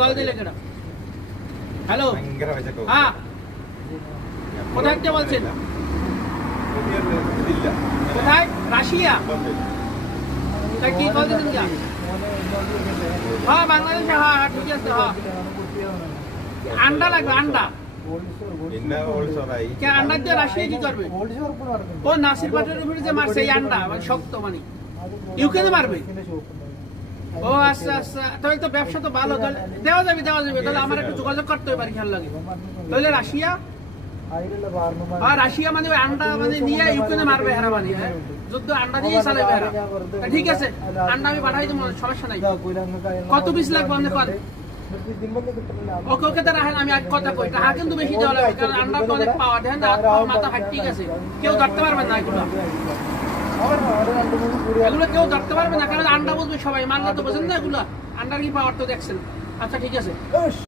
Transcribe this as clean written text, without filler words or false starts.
Call দিলে কেন? Hello, হ্যাঁ কোথায় থেকে বলছেন? কোথায়? রাশিয়া? তাই কি কল দিয়েছেন কি? হ্যাঁ বাংলাদেশে, হ্যাঁ হ্যাঁ ঠিক আছে। হ্যাঁ আন্ডা লাগবে, আন্ডা। আন্ডা দিয়ে রাশিয়া কি করবে? ও নাসির পাটের উপরে যে মারছে এই আন্ডা মানে শক্ত, মানে ইউক্রেনে মারবে। ও আচ্ছা আচ্ছা, তাহলে তো ব্যবসা তো ভালো, তাহলে দেওয়া যাবে দেওয়া যাবে। তাহলে আমার একটু যোগাযোগ করতে হবে খেয়াল লাগে। তাহলে রাশিয়া, আর রাশিয়া মানে ওই আন্ডা মানে নিয়ে ইউক্রেনে মারবে হেরা, মানে যুদ্ধ আন্ডা দিয়ে চালাবে হেরা। ঠিক আছে, আন্ডা আমি পাঠাই দেবো, সমস্যা নাই। কত পিস লাগবে আপনি কল? ওকে ওকে, তো রাখেন, আমি এক কথা কই, টাকা কিন্তু বেশি দেওয়া লাগবে, কারণ আন্ডা তো অনেক পাওয়া দেন, মাথা হাট। ঠিক আছে, কেউ ধরতে পারবেন না এগুলো, এগুলো কেউ ধরতে পারবে না, কারণ আন্ডা বুঝবে সবাই, মানলে তো বোঝেন না এগুলো আন্ডার কি পাওয়ার তো দেখছেন। আচ্ছা ঠিক আছে।